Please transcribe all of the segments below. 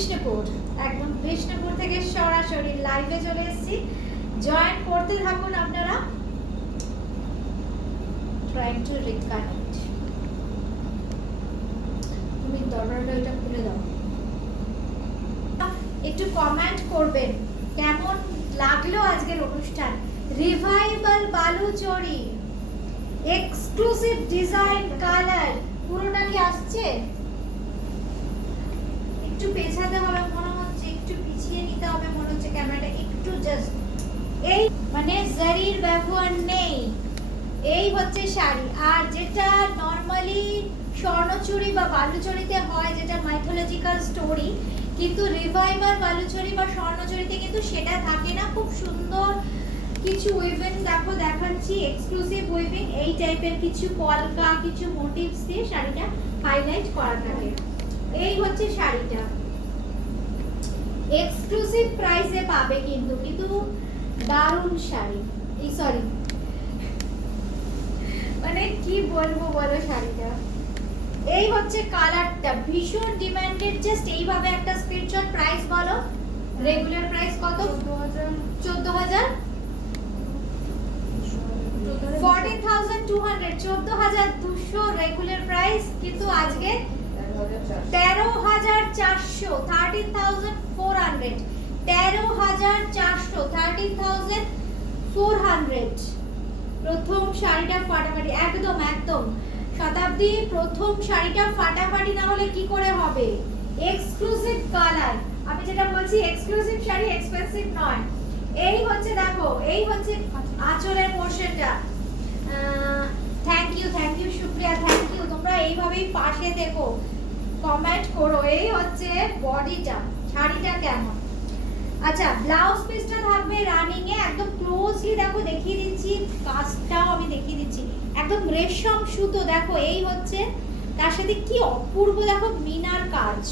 বিষ্ণুপুর, একদম বিষ্ণুপুর থেকে সরাসরি লাইভে চলে এসেছি। জয়েন করতে থাকুন আপনারা। Trying to reconnect. তুমি দরজাটা এটা খুলে দাও। একটু কমেন্ট করবেন কেমন লাগলো আজকের অনুষ্ঠান। Revival Baluchari, exclusive design, colour, পুরোটা কি আসছে? একটু পেছাতে হবে মনে হচ্ছে, একটু পিছিয়ে নিতে হবে মনে হচ্ছে ক্যামেরাটা একটু, জাস্ট এই মানে জারির ব্যবহার নেই। এই হচ্ছে শাড়ি। আর যেটা নরমালি স্বর্ণচুরি বা বালুচরিতে হয়, যেটা মাইথোলজিক্যাল স্টোরি, কিন্তু রিভাইভাল বালুচরি বা স্বর্ণচুরিতে কিন্তু সেটা থাকে না। খুব সুন্দর কিছু উইভিং দেখো দেখাচ্ছি, এক্সক্লুসিভ উইভিং, এই টাইপের কিছু পলকা, কিছু মোটিভস দিয়ে শাড়িটা হাইলাইট করা থাকে। এই হচ্ছে শাড়িটা, এক্সক্লুসিভ প্রাইসে পাবে কিন্তু দারুণ শাড়ি। এই সরি মানে কি বলবো বলো শাড়িটা। এই হচ্ছে কালারটা, ভীষণ ডিমান্ডেড। জাস্ট এইভাবে একটা স্ক্রিনশট। প্রাইস বলো, রেগুলার প্রাইস কত? 14000 14200 14200 রেগুলার প্রাইস, কিন্তু আজকে 13400 13400 13400 13400 প্রথম শাড়িটা ফাটাফাটি, একদম একদম শতাব্দী প্রথম শাড়িটা ফাটাফাটি না হলে কি করে হবে? এক্সক্লুসিভ কালার, আমি যেটা বলছি এক্সক্লুসিভ শাড়ি এক্সপেন্সিভ নয়। এই হচ্ছে দেখো, এই হচ্ছে আঁচলের পোরশনটা। থ্যাংক ইউ শুক্রিয়া, থ্যাংক ইউ। তোমরা এইভাবেই পাশে দেখো, কমেন্ট করো। এই হচ্ছে বডিটা, শাড়িটা কেমন। আচ্ছা, ব্লাউজ পিসটা থাকবে রানিং এ, একদম ক্লোজলি দেখো, দেখিয়ে দিচ্ছি কাজটাও আমি দেখিয়ে দিচ্ছি। একদম রেশম সুতো দেখো, এই হচ্ছে তার সাথে কি অপূর্ব দেখো মিনার কাজ।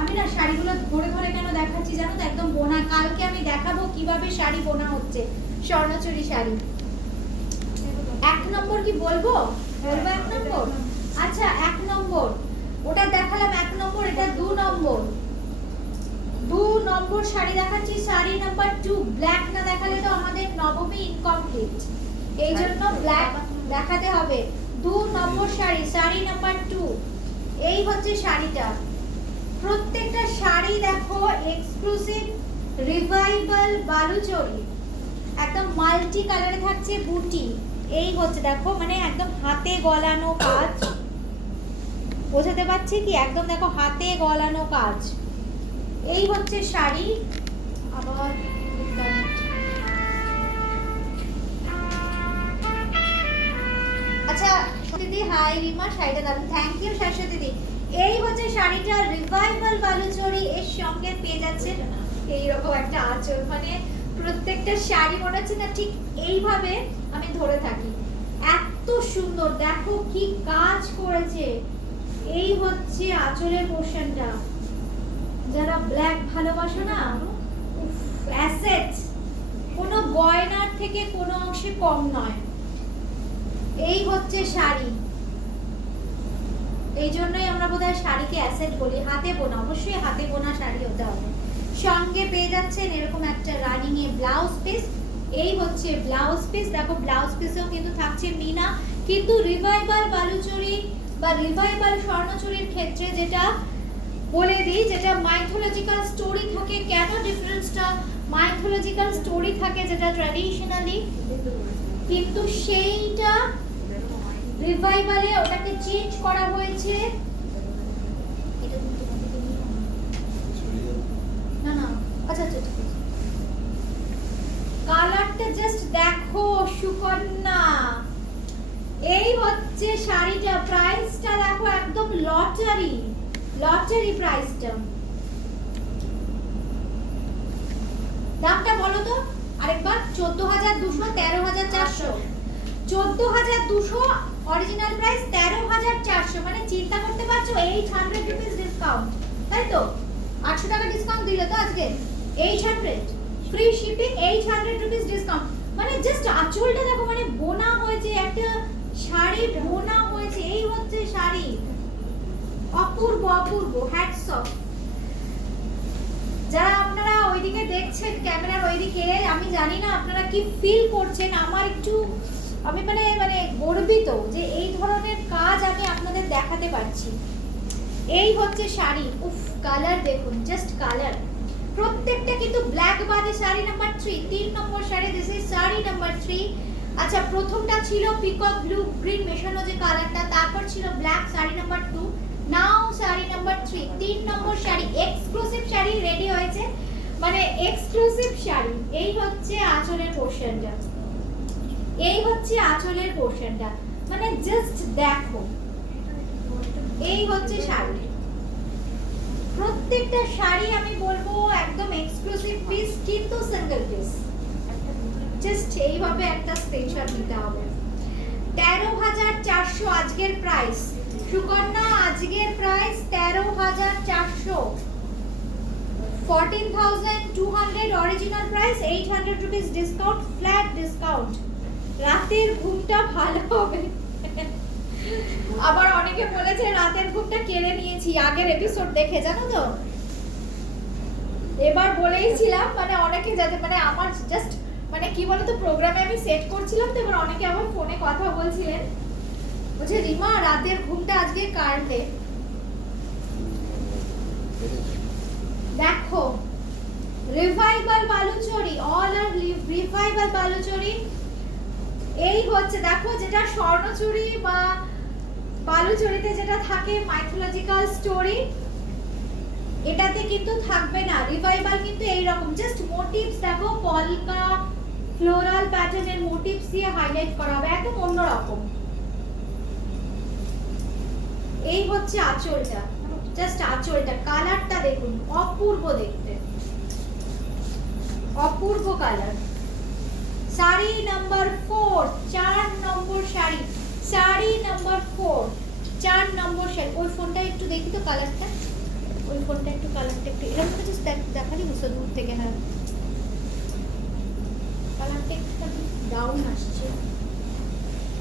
আমি না শাড়িগুলো ধরে ধরে কেন দেখাচ্ছি জানো তো, একদম বোনা। কালকে আমি দেখাবো কিভাবে শাড়ি বোনা হচ্ছে, স্বর্ণচুরি শাড়ি। এক নম্বর কি বলবো? বলবো এক নম্বর? আচ্ছা, এক নম্বর ওটা দেখালাম, এক নম্বর। এটা 2 নম্বর, 2 নম্বর শাড়ি দেখাচ্ছি, শাড়ি নাম্বার 2। ব্ল্যাক না দেখালে তো আমাদের নবমী ইনকমপ্লিট, এই জন্য ব্ল্যাক দেখাতে হবে। 2 নম্বর শাড়ি, শাড়ি নাম্বার 2। এই হচ্ছে শাড়িটা। প্রত্যেকটা শাড়ি দেখো এক্সক্লুসিভ রিভাইভাল বালুচরি, একদম মাল্টি কালারে থাকছে বুটি। এই হচ্ছে দেখো, মানে একদম হাতে গলানো কাজ, বোঝাতে পারছি কি? একদম দেখো হাতে গলানো কাজ। এই হচ্ছে শাড়ি। আবার আচ্ছা দিদি, হাই রিমা, শাড়িটা দারুণ, থ্যাংক ইউ শাশ্বতী দিদি। এই হচ্ছে শাড়িটা, রিভাইভাল বালুচরি, এর সঙ্গে পেয়ে যাচ্ছে এইরকম একটা আঁচল। মানে প্রত্যেকটা শাড়ি মনে হচ্ছে না ঠিক এইভাবে আমি ধরে থাকি, এত সুন্দর দেখো কি কাজ করেছে। এই হচ্ছে আঁচলের পোরশনটা। যারা ব্ল্যাক ভালোবাসো না, অ্যাসেট, কোনো গয়নার থেকে কোনো অংশে কম নয়। এই হচ্ছে শাড়ি, এই জন্যই আমরা বোধহয় শাড়িকে অ্যাসেট বলি। হাতে বোনা, অবশ্যই হাতে বোনা শাড়ি হতে হবে। সঙ্গে পেয়ে যাচ্ছেন এরকম একটা রানিং এ ব্লাউজ পিস। এই হচ্ছে ব্লাউজ পিস, দেখো ব্লাউজ পিসেও কিন্তু থাকছে মিনা। কিন্তু রিভাইভাল বালুচরি বা রিভাইভাল স্বর্ণচুরির ক্ষেত্রে যেটা বলে দিই, যেটা মাইথোলজিক্যাল স্টোরি থাকে। কেন ডিফারেন্সটা? মাইথোলজিক্যাল স্টোরি থাকে যেটা ট্র্যাডিশনালি, কিন্তু সেইটা রিভাইভালে ওটাকে চেঞ্জ করা হয়েছে। না না, আচ্ছা আচ্ছা, কালারটা জাস্ট দেখো সুকন্যা। এই হচ্ছে শাড়িটা, প্রাইসটা দেখো একদম লটারি, লটারি প্রাইসটা। দামটা বলো তো আরেকবার। 14200, 13400, 14200 অরিজিনাল প্রাইস, 13400। মানে চিন্তা করতে পারছো, 800 রুপিস ডিসকাউন্ট, তাই তো? 800 টাকা ডিসকাউন্ট দিলে তো আজকে। 800 ফ্রি শিপিং, 800 রুপিস ডিসকাউন্ট। মানে জাস্ট আঁচলটা দেখো, মানে বোনা হয়েছে, একটা শাড়ি বোনা হয়েছে। এই হচ্ছে শাড়ি, অপূর্ব অপূর্ব, হ্যাটস অফ। দেখছেন ক্যামেরার ওইদিকে, আমি জানি না আপনারা কি ফিল করছেন, আমার একটু আমি মানে মানে গর্বিত যে এই ধরনের কাজ আমি আপনাদের দেখাতে পারছি। এই হচ্ছে শাড়ি, উফ কালার দেখুন, জাস্ট কালার। প্রত্যেকটা কিন্তু ব্ল্যাক বাদে sari number 3, 3 number sari, this is sari number 3। আচ্ছা, প্রথমটা ছিল পিকক ব্লু গ্রিন মেশানো যে কালারটা, তারপর ছিল ব্ল্যাক, শাড়ি নাম্বার 2, নাও শাড়ি নাম্বার 3, 3 নম্বর শাড়ি। এক্সক্লুসিভ শাড়ি রেডি হয়েছে, মানে এক্সক্লুসিভ শাড়ি। এই হচ্ছে আঁচলের পোরশনটা, এই হচ্ছে আঁচলের পোরশনটা, মানে জাস্ট দেখো। এই হচ্ছে শাড়ি, প্রত্যেকটা শাড়ি আমি বলবো একদম এক্সক্লুসিভ পিস, কিন্তু সিঙ্গেল পিস। জাস্ট এইভাবে একটা স্ক্রিনশট নিতে হবে। 13,400 আজকের প্রাইস, সুকন্যা আজকের price 13,400, 14,200 original price, 800 rupees discount, flat discount. রাতের ঘুমটা ভালো হবে। আবার অনেকে বলেছে রাতের ঘুমটা কেড়ে নিয়েছি আগের এপিসোড দেখে, জানো তো। এবার বলেইছিলাম, মানে অনেকে যাতে মানে আমার জাস্ট মানে কি বলতো, প্রোগ্রামে আমি সেট করছিলাম তো, এবার অনেকে আবার ফোনে কথা বলছিলেন, বলছে রিমা রাতের ঘুমটা আজকে কাটবে। দেখো রিভাইভাল বালুচরি, অল আর রিভাইভাল বালুচরি। এই হচ্ছে দেখো, যেটা স্বর্ণচুরি বা বালুচরিতে যেটা থাকে মাইথোলজিক্যাল স্টোরি, এটাতে কিন্তু থাকবে না। রিভাইভাল কিন্তু এই রকম জাস্ট মোটিভস দেখো, পলকা ফ্লোরাল প্যাটার্নের মোটিভস দিয়ে হাইলাইট করা হবে, একদম অন্যরকম। এই হচ্ছে আঁচলটা, জাস্ট আঁচলটা, কালারটা দেখুন, অপূর্ব দেখতে, অপূর্ব কালার। শাড়ি নাম্বার 4, 4 নম্বর শাড়ি, শাড়ি নাম্বার 4, 4 নম্বর শাড়ি। ওই ফোনটা একটু দেখি তো কালারটা, ওই ফোনটা একটু কালারটা একটু এরকম জাস্ট দেখালি বুঝছো দূর থেকে। হ্যাঁ, কালারটা একটু ডাউন আসছে,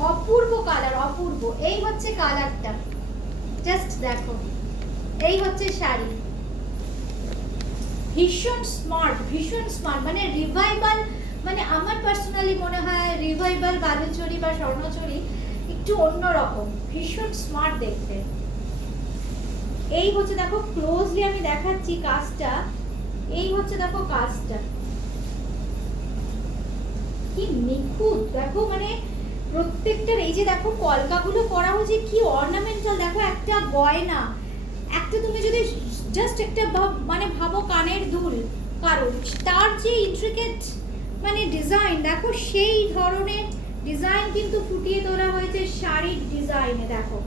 অপূর্ব কালার, অপূর্ব। এই হচ্ছে কালারটা, জাস্ট দেখো। এই হচ্ছে শাড়ি, ভীষণ স্মার্ট, ভীষণ স্মার্ট, মানে রিভাইভাল, মানে আমার পার্সোনালি মনে হয় রিভাইভাল বালুচরি বা স্বর্ণচরি একটু অন্যরকম, ভীষণ স্মার্ট দেখতে। এই হচ্ছে দেখো, ক্লোজলি আমি দেখাচ্ছি কাজটা। এই হচ্ছে দেখো কাজটা, কি নিখুঁত দেখো, মানে প্রত্যেকটার এই যে দেখো কলকাগুলো করা হয়েছে, কি অর্নামেন্টাল দেখো, একটা গয়না, একটা তুমি যদি জাস্ট একটা মানে ভাবো কানের দুল, কারণ তার যে ইন্ট্রিকেট মানে ডিজাইন দেখো, সেই ধরনের ডিজাইন কিন্তু ফুটিয়ে তোলা হয়েছে শাড়ির ডিজাইনে। দেখো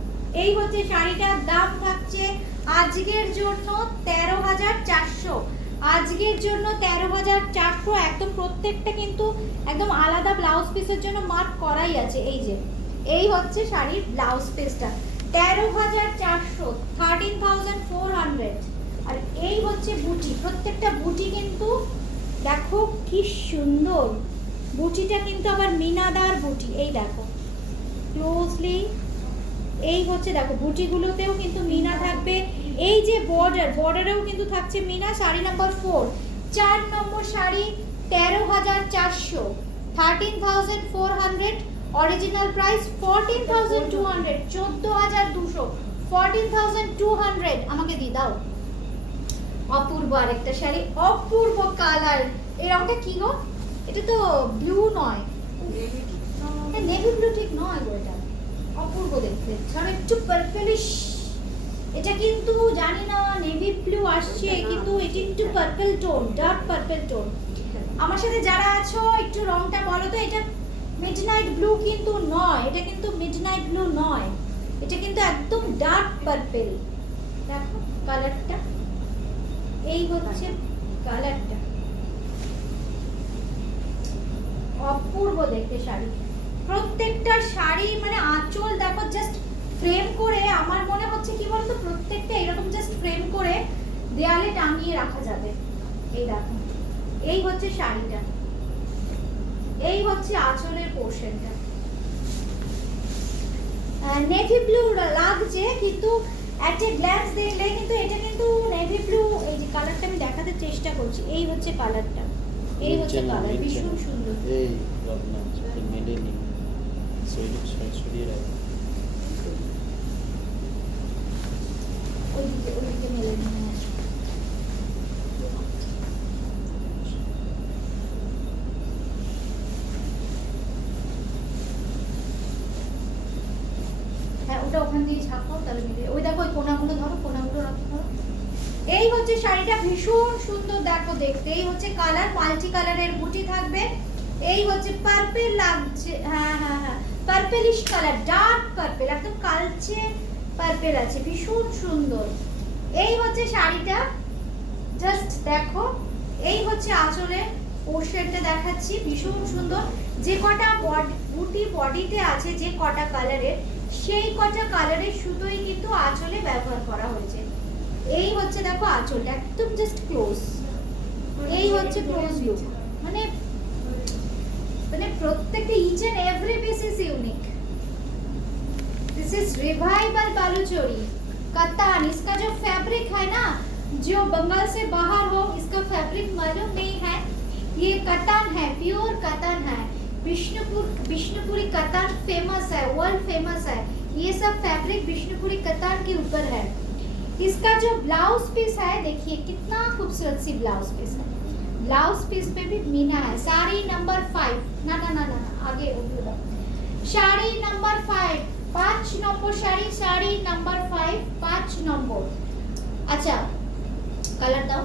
এই হচ্ছে শাড়িটার দাম থাকছে আজকের জন্য 13,400, আজকের জন্য 13,400। একদম প্রত্যেকটা কিন্তু একদম আলাদা ব্লাউজ পিসের জন্য মার্ক করাই আছে। এই যে এই হচ্ছে শাড়ির ব্লাউজ পিসটা, 13,400, 13,400। আর এই হচ্ছে বুটি, প্রত্যেকটা বুটি কিন্তু দেখো কি সুন্দর, বুটিটা কিন্তু আবার মিনাদার বুটি। এই দেখো ক্লোজলি, এই হচ্ছে দেখো বুটিগুলোতেও কিন্তু মিনা থাকবে। এই যে বর্ডার, বর্ডারেও কিন্তু থাকছে মিনা। শাড়ি নাম্বার 4, 4 নম্বর শাড়ি, 13,400, 13,400 অরিজিনাল প্রাইস, 14,200, 14,200, 14,200। আমাকে দি দাও। অপূর্ব আরেকটা শাড়ি, অপূর্ব কালার। এই রংটা কি গো? এটা তো ব্লু নয়, নেভি ব্লু ঠিক নয় গো, এটা অপূর্ব দেখতে, ছাড়া একটু পার্পলিশ। এটা কিন্তু জানি না নেভি ব্লু আসছে, কিন্তু এটি একটু purple tone, dark purple tone. আমার সাথে যারা আছো একটু রংটা বলো তো। এটা মিডনাইট ব্লু কিন্তু নয়, এটা কিন্তু মিডনাইট ব্লু নয়, এটা কিন্তু একদম ডার্ক পার্পল। দেখো কালারটা, এই হচ্ছে কালারটা, অপূর্ব দেখতে শাড়ি। প্রত্যেকটা শাড়ি মানে আঁচল দেখো, জাস্ট ফ্রেম করে, আমার মনে হচ্ছে কি বলতো, প্রত্যেকটা এরকম জাস্ট ফ্রেম করে দেয়ালে টাঙিয়ে রাখা যাবে। এই দেখো, এই হচ্ছে শাড়িটা, এই হচ্ছে আঁচলের পোর্শনটা। নেভি ব্লু লাগছে, কিন্তু একটা গ্ল্যান্স দেখলে কিন্তু এটা কিন্তু নেভি ব্লু। এই যে কালারটা আমি দেখাচ্ছি দেখাতে চেষ্টা করছি। এই হচ্ছে কালারটা, এই হচ্ছে কালার, ভীষণ সুন্দর। এই রত্না সাথে মেলেনি, সরিয়ে রাখ। ওইদিকে মেলে নিয়ে হ্যাঁ, ওটা ওখান দিয়ে ঝাঁকাও তাহলে মিলে। ওই দেখো ওই কোনাগুলো ধরো, কোনাগুলো ধরো। এই হচ্ছে শাড়িটা, ভীষণ সুন্দর দেখো দেখতে। এই হচ্ছে কালার, মাল্টি কালারের বুটি থাকবে। এই হচ্ছে পার্পল লাগছে, হ্যাঁ হ্যাঁ হ্যাঁ, পার্পলিশ কালার, ডার্ক পার্পল, একদম কালচে পার্পল আছে, ভীষণ সুন্দর। এই হচ্ছে শাড়িটা, জাস্ট দেখো। এই হচ্ছে আঁচলের পোর্শনটা দেখাচ্ছি, ভীষণ সুন্দর। যে কটা বুটি বডিতে আছে, যে কটা কালারের, সেই কটা কালারের সুতোই কিন্তু আঁচলে ব্যবহার করা হয়েছে। এই হচ্ছে দেখো আঁচলটা একদম জাস্ট ক্লোজ। এই হচ্ছে ক্লোজ লুক, মানে মানে প্রত্যেকটা each and every piece is unique. This is revival Baluchari कतान। इसका जो फैब्रिक है ना, जो बंगाल से बाहर हो, इसका फैब्रिक मालूम नहीं है, ये कतान है, प्योर कतान है। विष्णुपुरी कतान फेमस है, वर्ल्ड फेमस है। ये सब फैब्रिक विष्णुपुरी कतान के ऊपर है। इसका जो ब्लाउज पीस है, देखिए कितना खूबसूरत सी ब्लाउज पीस है। ब्लाउज पीस पे भी मीना है। साड़ी नंबर 5, ना ना ना ना आगे साड़ी नंबर 5, 5 নম্বর শাড়ি, শাড়ি নাম্বার 5, 5 নম্বর। আচ্ছা কালার দাও,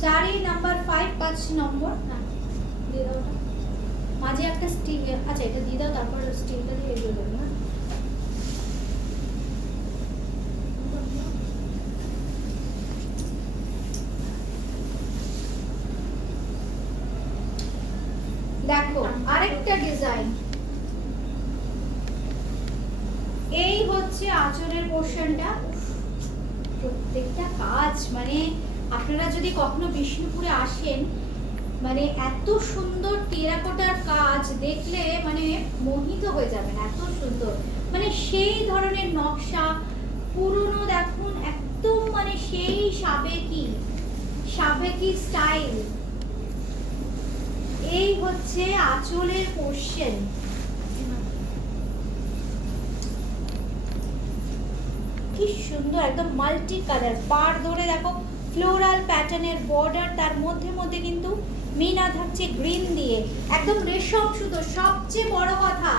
শাড়ি নাম্বার 5, 5 নম্বর। হ্যাঁ দিয়ে দাও, ওটা মাঝে একটা স্টিল, আচ্ছা এটা দিয়ে দাও, তারপর স্টিলটা দিয়ে এগিয়ে দেবো। হ্যাঁ দেখো আরেকটা ডিজাইন। এই হচ্ছে আঁচলের পোর্শনটা, প্রত্যেকটা কাজ, মানে আপনারা যদি কখনো বিষ্ণুপুরে আসেন, মানে এত সুন্দর টেরাকোটার কাজ দেখলে মানে মোহিত হয়ে যাবেন, এত সুন্দর, মানে সেই ধরনের নকশা, পুরনো দেখুন একদম, মানে সেই সাবেকি স্টাইল। এই হচ্ছে আঁচলের পোর্শন, কি সুন্দর, একদম মাল্টি কালার, পাড় ধরে দেখো ফ্লোরাল প্যাটার্নের বর্ডার, তার মধ্যে মধ্যে কিন্তু মিনা থাকছে গ্রিন দিয়ে, একদম রেশম সুতো। সবচেয়ে বড় কথা,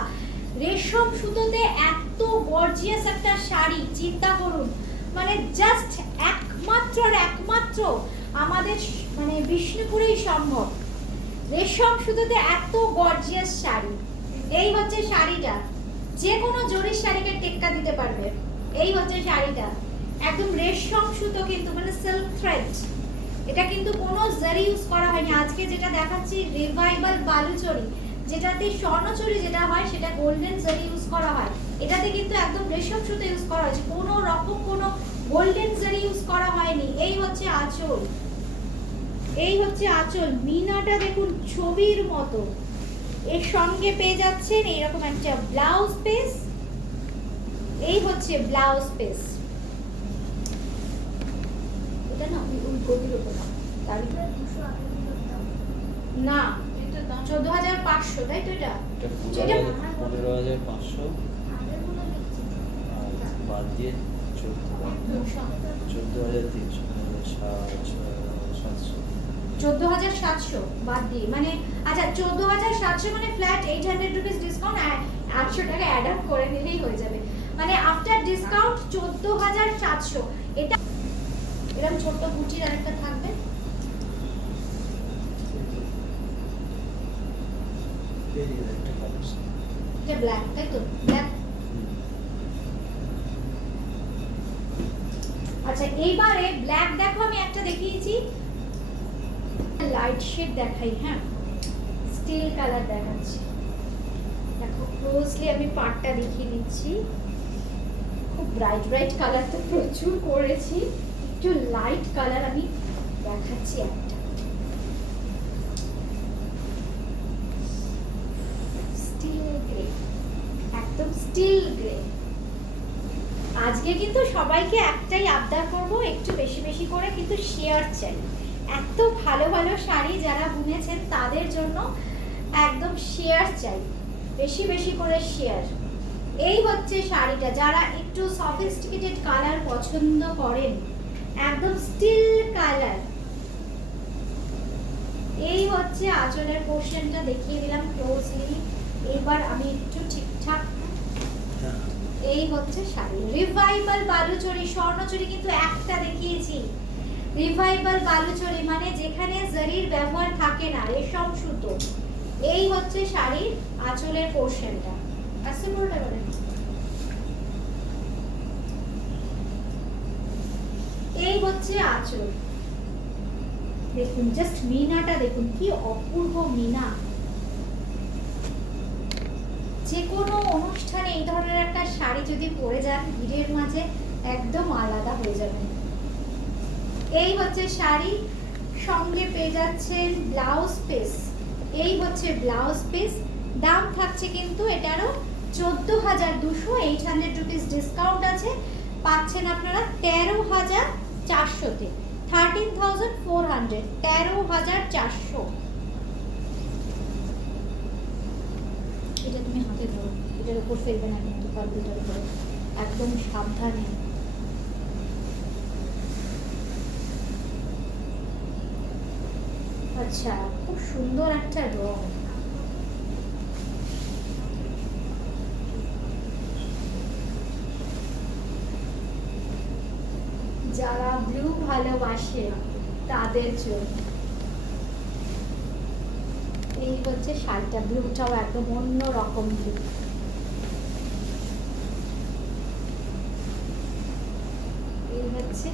রেশম সুতোতে এত গর্জিয়াস একটা শাড়ি, চিন্তা করুন, মানে জাস্ট একমাত্র আমাদের মানে বিষ্ণুপুরেই সম্ভব রেশম সুতোতে এত গর্জিয়াস শাড়ি। এই হচ্ছে শাড়িটা, যে কোনো জরির শাড়িকে টেক্কা দিতে পারবে। এই হচ্ছে শাড়িটা, একদম রেশম সুতো, কিন্তু মানে সিল্ক থ্রেড, এটা কিন্তু কোনো জারি ইউজ করা হয়নি। আজকে যেটা দেখাচ্ছি রিভাইভাল বালুচরি, যেটাতে স্বর্ণচুরি যেটা হয়, সেটা গোল্ডেন জারি ইউজ করা হয়। এটাতে কিন্তু একদম রেশম সুতো ইউজ করা হয়েছে, কোনো রকম কোনো গোল্ডেন জারি ইউজ করা হয়নি। এই হচ্ছে আঁচল, এই হচ্ছে আঁচল, মিনাটা দেখুন ছবির মতো। এর সঙ্গে পেয়ে যাচ্ছেন এইরকম একটা ব্লাউজ পিস। এই হচ্ছে ব্লাউজ পিস, এটা না ওই গদির উপর না, 14,500, তাই তো? এটা 15,500 বাদ দিয়ে 14,300, 14,700 বাদ দিয়ে, মানে আচ্ছা 14,700 মানে ফ্ল্যাট 800 রুপিস ডিসকাউন্ট, 800 টাকা অ্যাড আপ করে নিলেই হয়ে যাবে, মানে আফটার ডিসকাউন্ট 14,700। এটা এরকম ছোট্ট বুটির আরেকটা থাকবে, এটা ব্ল্যাক, তাই তো? ব্ল্যাক। আচ্ছা এইবারে ব্ল্যাক দেখো, আমি একটা দেখিয়েছি, লাইট শেড দেখাই। হ্যাঁ স্টিল কালার দেখাচ্ছি, দেখো ক্লোজলি আমি পার্টটা দেখিয়ে দিচ্ছি। খুব ব্রাইট কালার তো প্রচুর করেছি, একটু লাইট কালার আমি দেখাচ্ছি একটা। স্টিল গ্রে, একদম স্টিল গ্রে। আজকে কিন্তু সবাইকে একটাই আবদার করব, একটু বেশি বেশি করে কিন্তু শেয়ার চাই। এত ভালো ভালো শাড়ি যারা বুনেছেন তাদের জন্য একদম শেয়ার চাই, বেশি বেশি করে শেয়ার। এই হচ্ছে শাড়িটা, যারা একটু সফিস্টিকেটেড কালার পছন্দ করেন, একদম স্টিল কালার। এই হচ্ছে আঁচলের পোর্শনটা, দেখিয়ে দিলাম ক্লোজলি। এবার আমি একটু ঠিকঠাক, এই হচ্ছে শাড়ি। রিভাইভাল বালুচরী, স্বর্ণচরী কিন্তু একটা দেখিয়েছি। রিভাইভাল বালুচরী মানে যেখানে জরির ব্যবহার থাকে না, রেশম সুতো। এই হচ্ছে শাড়ির আঁচলের পোর্শনটা। আসছে পুরোটা বলেন। এই হচ্ছে আঁচল, দেখুন জাস্ট মিনাটা দেখুন, কি অপূর্ব মিনা। যে কোনো অনুষ্ঠানে এই ধরনের একটা শাড়ি যদি পরে যান ভিড়ের মাঝে, একদম আলাদা হয়ে যাবে। এই হচ্ছে শাড়ি, সঙ্গে পেয়ে যাচ্ছেন ব্লাউজ পিস। এই হচ্ছে ব্লাউজ পিস। দাম থাকছে কিন্তু এটারও 14,200, 800 রুপিস ডিসকাউন্ট আছে। পাচ্ছেন আপনারা 13,400-তে, 13,400, 13,400। এটা তুমি হাতে ধরো, এটার উপর ফেলবে না কিন্তু, কার্পেটের উপরে একদম সাবধানে। আচ্ছা, খুব সুন্দর একটা রং। যারা ব্লু ভালোবাসে তাদের জন্য এই হচ্ছে শাড়িটা। ব্লুটাও একদম অন্য রকম ব্লু। এই হচ্ছে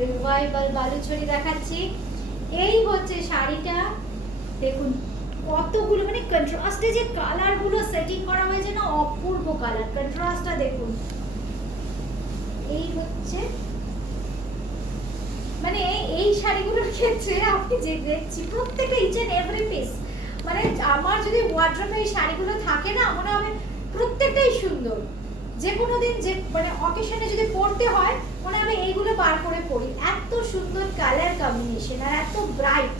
রিভাইভাল বালুচরী দেখাচ্ছি। এই হচ্ছে শাড়িটা, দেখুন কতগুলো মানে কন্ট্রাস্টে যে কালার গুলো সেটিং করা হয়েছে না, অপূর্ব কালার। কন্ট্রাস্টটা দেখুন। এই হচ্ছে মানে এই শাড়িগুলোর ক্ষেত্রে আপনি যে দেখছি প্রত্যেকটা ইচ এন্ড এভরি পিস, মানে আমার যদি ওয়ার্ড্রোবে এই শাড়িগুলো থাকে না, মনে হবে প্রত্যেকটাই সুন্দর। যে কোনো দিন যে মানে অকেশনে যদি পরতে হয়, মনে হবে এইগুলো বার করে পরি। এত সুন্দর কালার কম্বিনেশন আর এত ব্রাইট,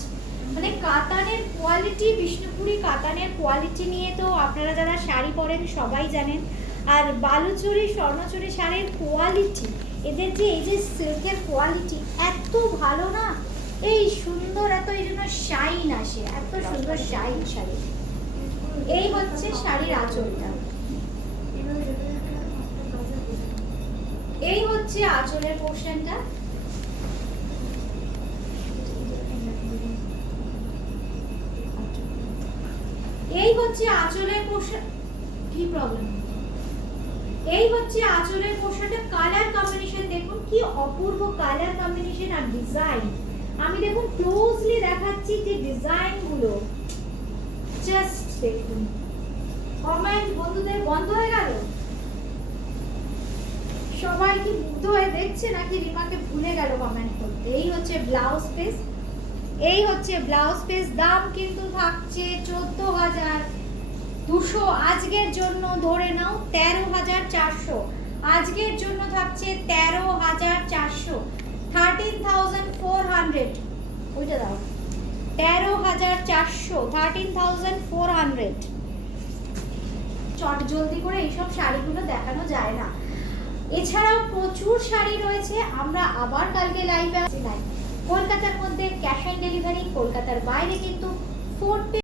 মানে কাতানের কোয়ালিটি, বিষ্ণুপুরি কাতানের কোয়ালিটি নিয়ে তো আপনারা যারা শাড়ি পরেন সবাই জানেন। আর বালুচরী, স্বর্ণচরী শাড়ির কোয়ালিটি, এদের যে এই যে সিল্কের কোয়ালিটি এত ভালো না, এই সুন্দর, এত এই জন্য শাইন আসে, এত সুন্দর শাইন শাড়ি। এই হচ্ছে শাড়ির আঁচলটা। এই হচ্ছে আঁচলের পোর্শনটা। এই হচ্ছে আঁচলের পোর্শন। কি প্রবলেম? এই হচ্ছে আঁচলের পোর্শনটা। কালার কম্বিনেশন দেখুন, কি অপূর্ব কালার কম্বিনেশন আর ডিজাইন। আমি দেখুন ক্লোজলি দেখাচ্ছি যে ডিজাইন গুলো, জাস্ট দেখুন। কমেন্ট বন্ধুদের বন্ধ হয়ে গেল? সবাই কি মুগ্ধ হয়ে দেখছে নাকি রিমাকে ভুলে গেল কমেন্ট করতে? এই হচ্ছে ব্লাউজ পিস। এই হচ্ছে ব্লাউজ পিস। দাম কিন্তু থাকছে 14,200। আজকের জন্য ধরে নাও 13,400। আজকের জন্য থাকছে 13,400, 13,400। ওইটা দাও, 13,400, 13,400। চট জলদি করে এইসব শাড়িগুলো দেখানো যায় না। এছাড়াও প্রচুর শাড়ি রয়েছে। আমরা আবার কালকে লাইভে আছি। কলকাতার মধ্যে ক্যাশ অন ডেলিভারি, কলকাতার বাইরে কিন্তু ফোন পে